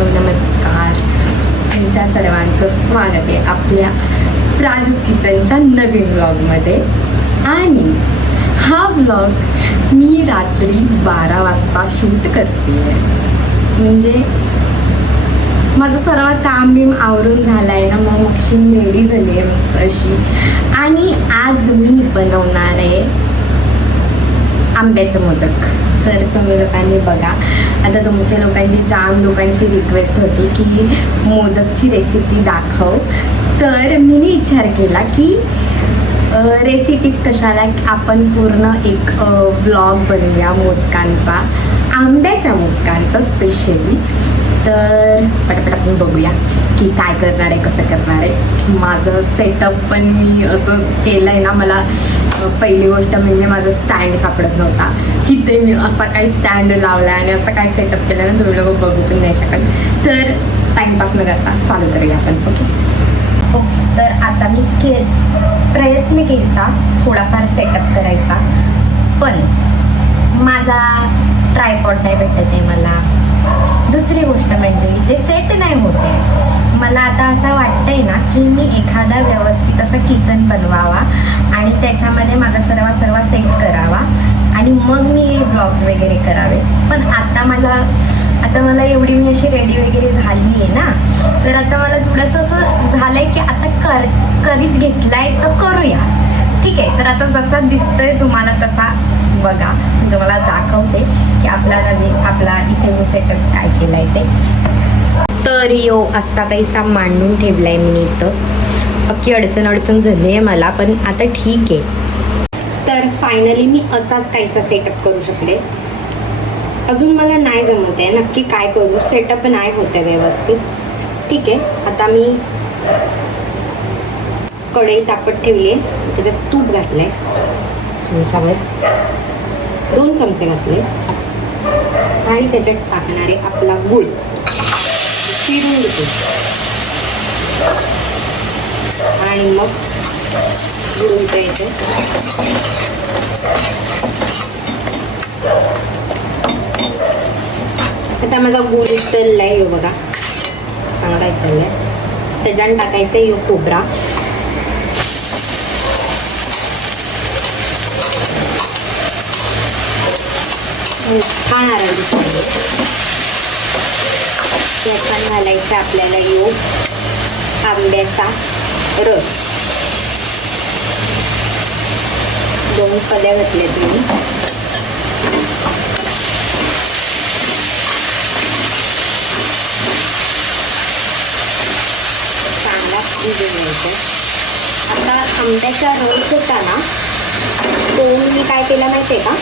Hello नमस्कार, तुमच्या सर्वांचं स्वागत आहे आपल्या प्राजूस किचनच्या नवीन व्लॉगमध्ये. आणि हा व्लॉग मी रात्री 12 वाजता शूट करते. म्हणजे माझं सर्व काम बिम आवरून झालं आहे ना, मग मशीन रेडी झाली आहे मस्त अशी. आणि आज मी बनवणार आहे आंब्याचं मोदक. तर तुम्ही लोकांनी बघा, आता तुमच्या जाम लोकांची रिक्वेस्ट होती की मोदकची रेसिपी दाखव. तर मी विचार केला की रेसिपीज कशाला, आपण पूर्ण एक ब्लॉग बनवूया मोदकांचा, आंब्याच्या मोदकांचा स्पेशली. तर पटापट आपण बघूया की काय करणार आहे, कसं करणार आहे. माझं सेटअप पण मी असं केलं आहे ना. मला पहिली गोष्ट म्हणजे माझं स्टँड सापडत नव्हता. तिथे मी असा काही स्टँड लावला आणि असं काय सेटअप केलं ना, तुम्ही लोक बघू पण नाही शकत. तर टाईमपास न करता चालू करूया आपण. ओके, तर आता मी प्रयत्न केला थोडाफार सेटअप करायचा, पण माझा ट्रायपॉड नाही भेटत आहे मला. दुसरी गोष्ट म्हणजे ते सेट नाही होते. मला आता असं वाटतंय ना की मी एखादा व्यवस्थित असा किचन बनवावा आणि त्याच्यामध्ये माझा सर्व सेट करावा आणि मग मी ब्लॉग्स वगैरे करावे. पण आता मला एवढी मी अशी रेडी वगैरे झाली आहे ना, तर आता मला थोडंसं असं झालं आहे की आता करीत घेतला आहे तर करूया. ठीक आहे, तर आता जसा दिसतोय तुम्हाला तसा बघा, मी तुम्हाला दाखवते की आपला इथे मी सेटअप काय केलं आहे ते. तर असा काहीसा मांडून ठेवला आहे मी इथं. पक्की अडचण झाली आहे मला, पण आता ठीक आहे. तर फायनली मी असाच काहीसा सेटअप करू शकले. अजून मला नाही जमत आहे नक्की काय करू, सेटअप नाही होत आहे व्यवस्थित. ठीक आहे, आता मी कढई तापत ठेवली आहे, त्याच्यात तूप घातलं आहे चमचावर, 2 चमचे घातले आणि त्याच्यात टाकणारे आपला गूळ चिरून घेतो आणि मग गुळ उतरायचं. आता माझा गूळ उतरला आहे, बघा चांगला उतरला आहे. त्याच्यात टाकायचं आहे खोबरा, हा नारळ याच्यात घालायचा आपल्याला आंब्याचा रस. 2 कल्या घातल्यात मी. चांगला शिजून घ्यायचा. आता आंब्याचा रस होता ना, तो मी काय केला माहिती आहे का,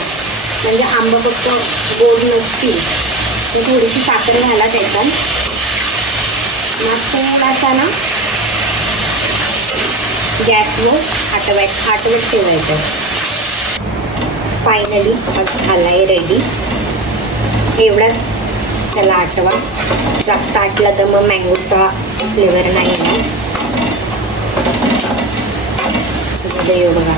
म्हणजे आंबा फक्त गोड नसतील तर थोडीशी साखर घाला त्याच्यात. मग थोडासा ना गॅसवर आटवत ठेवायचं. फायनली झाला आहे रेडी. एवढाच त्याला आटवा, जास्त आटला तर मग मँगोचा फ्लेवर नाही येणार. बघा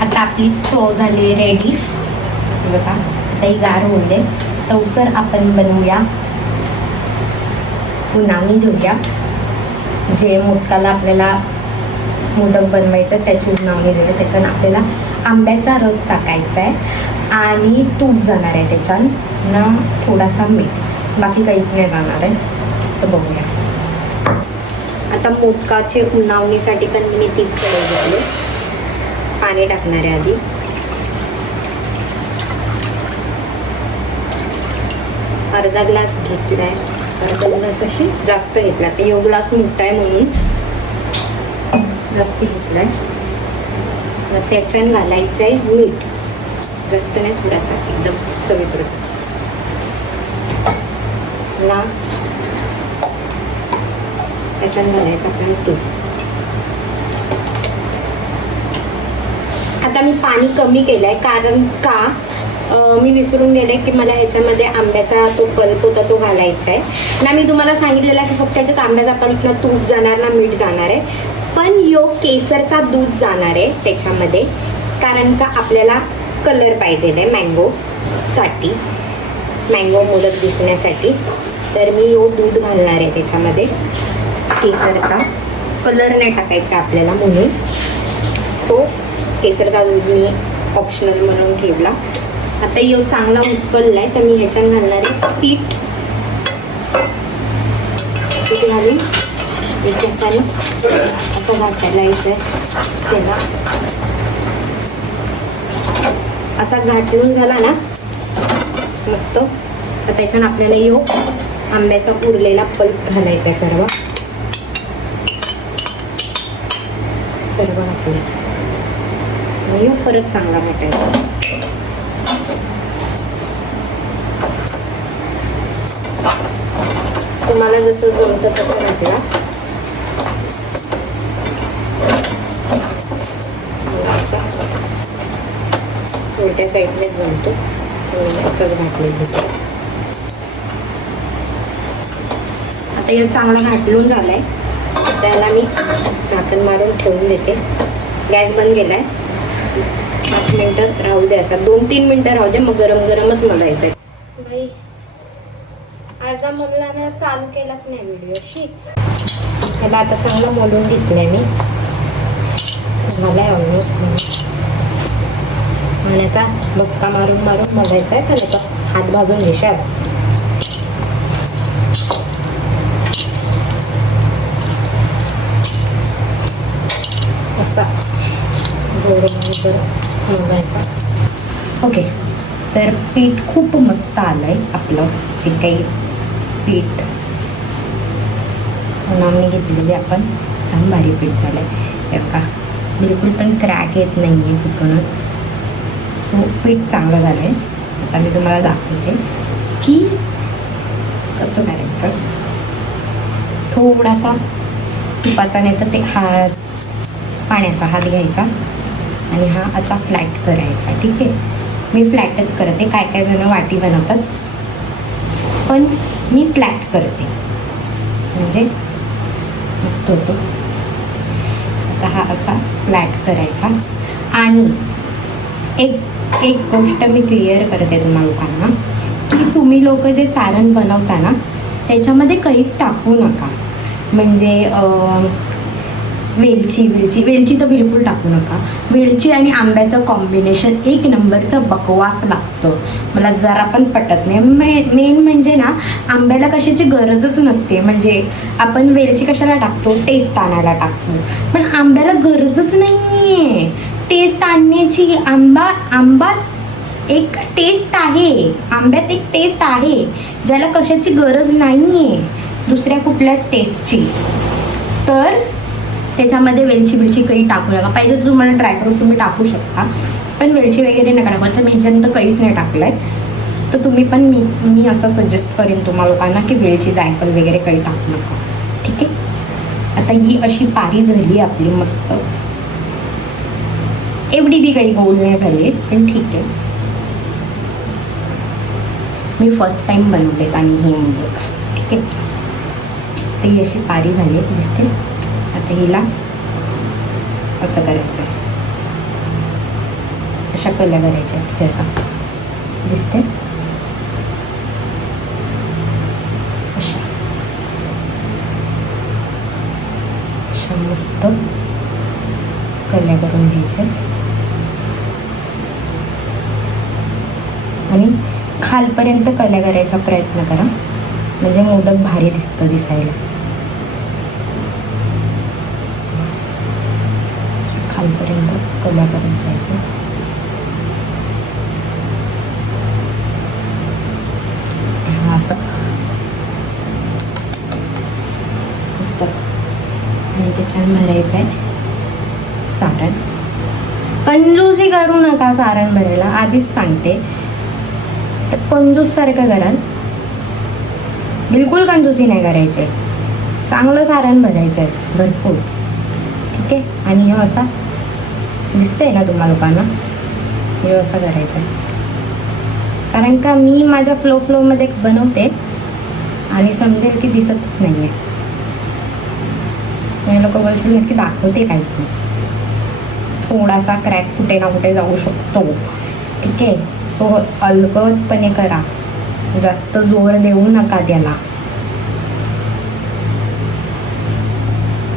आता आपली चव झाली रेडी. बघा आता ही गार होऊ दे, तवसर आपण बनवूया उन्हावणी घेऊया. जे मोदकाला आपल्याला मोदक बनवायचं त्याची उन्हावणी घेऊया. त्याच्यानं आपल्याला आंब्याचा रस टाकायचा आहे आणि तूप जाणार आहे त्याच्यानं ना, थोडासा मीठ, बाकी काहीच नाही जाणार आहे. तर बघूया. आता मोदकाचे उन्हावणीसाठी पण मी तीच कढई घेतली. पाणी टाकणार आहे आधी. अर्धा ग्लास घेतला आहे, अर्धा ग्लास अशी जास्त घेतला, ते ग्लास मोठा आहे म्हणून जास्त घेतला आहे. त्याच्यानं घालायचं आहे मीठ, जास्त नाही, थोडासा एकदम चवीपुरतं ना. त्याच्यानं घालायचं आपल्याला तूप. आता मी पाणी कमी केलं आहे, कारण का मी विसरून गेले की मला ह्याच्यामध्ये आंब्याचा तो पल्प होता तो घालायचा आहे ना. मी तुम्हाला सांगितलेलं आहे की फक्त त्याच्यात आंब्याचा पल्प ना तूप जाणार ना मीठ जाणार आहे, पण केसरचा दूध जाणार आहे त्याच्यामध्ये. कारण का आपल्याला कलर पाहिजे आहे मँगोसाठी, मँगो मोदक दिसण्यासाठी. तर मी दूध घालणार आहे त्याच्यामध्ये, केसरचा. कलर नाही टाकायचा आपल्याला म्हणून, सो केसरचा दूध मी ऑप्शनल म्हणून ठेवला. आता यो चांगला उकळला आहे तर मी ह्याच्यात घालणार आहे पीठ. पीठ घालून त्याच्याने असं घाटायला यायचं आहे त्याला. असा घाटून झाला ना मस्त. तर त्याच्यानं आपल्याला यो आंब्याचा उरलेला पल्प घालायचा आहे सर्व घातले. यो परत चांगला घाटायचा. तुम्हाला जसं जमतं तसं घातला. असा उलट्या साईडनेच जमतो, असंच घातले. आता हे चांगला घाटलून झालाय. त्याला मी झाकण मारून ठेवून देते. गॅस बंद केलाय. 5 मिनटं राहू दे, असा 2-3 मिनटं राहू दे, मग गरम गरमच मलायचं आहे. बाई अर्धा मोदलानं चालू केलाच नाही व्हिडिओशी. त्याला आता चांगलं मोलून घेतलंय मी. झालाय ऑलमोस्ट. पाण्याचा बक्का मारून मारून मलायचा आहे. त्याला हात भाजून घेशाल. असा जोरावर मोडायचा. ओके, तर पीठ खूप मस्त आलंय आपलं. जे काही पीठ आम्ही घेतलेली आपण छान भारी पीठ झालंय. हे का बिलकुल पण क्रॅक येत नाही आहे कुठूनच. सो पीठ चांगलं झालं आहे. आता मी तुम्हाला दाखवते की कसं करायचं. थोडासा तुपाचा नाही तर ते पाण्याचा हात घ्यायचा आणि हा असा फ्लॅट करायचा. ठीक आहे, मी फ्लॅटच करते. काय जण वाटी बनवतात, पण मी फ्लॅट करते म्हणजे मस्त होतो. आता हा असा फ्लॅट करायचा. आणि एक गोष्ट मी क्लिअर करते तुम्हा लोकांना की तुम्ही लोक जे सारण बनवता ना त्याच्यामध्ये काहीच टाकू नका. म्हणजे वेलची तर बिलकुल टाकू नका. वेलची आणि आंब्याचं कॉम्बिनेशन एक नंबरचं बकवास लागतं. मला जरा पण पटत नाही. मेन म्हणजे ना आंब्याला कशाची गरजच नसते. म्हणजे आपण वेलची कशाला टाकतो, टेस्ट आणायला टाकतो, पण आंब्याला गरजच नाही आहे टेस्ट आणण्याची. आंबाच एक टेस्ट आहे, आंब्यात एक टेस्ट आहे ज्याला कशाची गरज नाही आहे दुसऱ्या कुठल्याच टेस्टची. तर त्याच्यामध्ये वेलची काही टाकू नका. पाहिजे तर तुम्हाला ड्रायफ्रूट तुम्ही टाकू शकता, पण वेलची वगैरे नका टाकू. तर मी ह्याच्यानंतर काहीच नाही टाकलं आहे. तर तुम्ही पण मी असं सजेस्ट करेन तुम्हाला लोकांना की वेलची जायफळ वगैरे काही टाकू नका. ठीक आहे, आता ही अशी पारी झाली आपली मस्त. एवढी बी काही गोल नाही झाली पण ठीक आहे. मी फर्स्ट टाइम बनवलेत आणि हे मोदक. ठीक आहे, तर ही अशी पारी झाली दिसते. आता हिला असं करायचं आहे, अशा कल्या करायच्या आहेत. हे का दिसते अशा अशा मस्त कल्या करून घ्यायच्या. आणि खालपर्यंत कल्या करायचा प्रयत्न करा म्हणजे मोदक भारी दिसायला. खालपर्यंत कल्या करत जायचं. असं मस्त. आणि त्याच्यात भरायचं आहे सारण. कंजूसी करू नका सारण भरायला, आधीच सांगते. तर कंजूस सारखं कराल, बिलकुल कंजूसी नाही करायची. चांगलं सारण भरायचं आहे भरपूर. ठीक आहे, आणि हे असा दिसतंय ना तुम्हा लोकांना, हे असं करायचं आहे. कारण का मी माझ्या फ्लोमध्ये बनवते आणि समजेल की दिसत नाही आहे. मी लोक बोलशील नक्की दाखवते काही. थोडासा क्रॅक कुठे ना कुठे जाऊ शकतो, ठीक आहे. सो अलगदपणे करा, जास्त जोर देऊ नका त्याला.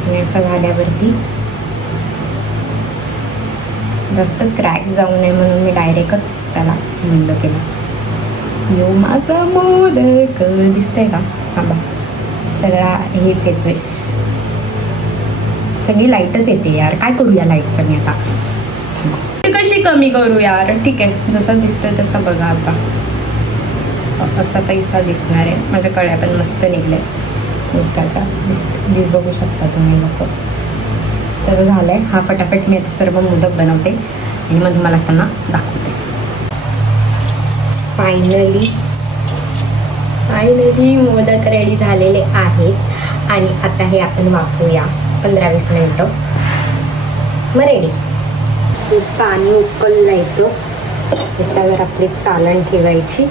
आणि असं झाल्यावरती जास्त क्रॅक जाऊ नये म्हणून मी डायरेक्टच त्याला बंद केला. यो माझा मोदक दिसतंय का? हा बा, सगळा हेच येतोय, सगळी लाईटच येते यार. काय करूया लाईटचं मी आता? कशी कमी करू यार? ठीक आहे, जसा दिसतोय तसा बघा. आता असा कैसा दिसणार आहे. माझ्या कळ्या पण मस्त निघल्या मोदकाच्या, बघू शकता तुम्ही लोक. तर झालंय. हा फटाफट मी आता सर्व मोदक बनवते आणि मग तुम्हाला त्यांना दाखवते. फायनली मोदक रेडी झालेले आहेत आणि आता हे आपण वापरूया 15-20 मिनटं. मग रेडी. पाणी उकळलं येतं, त्याच्यावर आपली चालण ठेवायची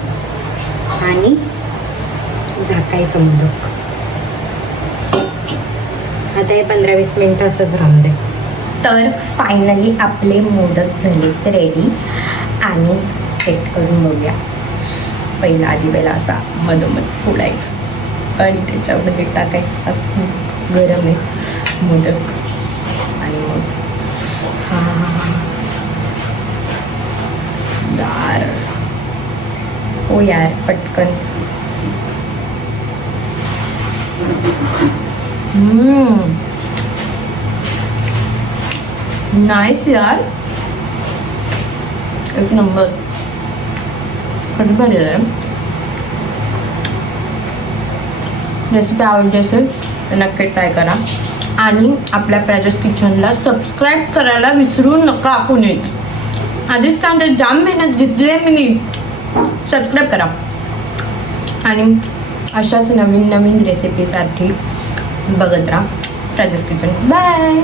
आणि झाकायचं मोदक. आता हे 15-20 मिनटं असंच राहून दे. तर फायनली आपले मोदक झाले रेडी आणि टेस्ट करून बघूया. पहिला असा मधोमध फोडायचा आणि त्याच्यामध्ये टाकायचा गरम आहे मोदक आणि मग यार, हो यार, पटकन. नाईस यार, एक नंबर. कधी भारी आहे. रेसिपी आवडली असेल तर नक्की ट्राय करा आणि आपल्या प्राजस किचनला सबस्क्राईब करायला विसरू नका कुणीच. आधीच सांगते, जाम मेहनत घेतली मी. सबस्क्राईब करा आणि अशाच नवीन रेसिपीसाठी बघत राहा प्राजस किचन. बाय.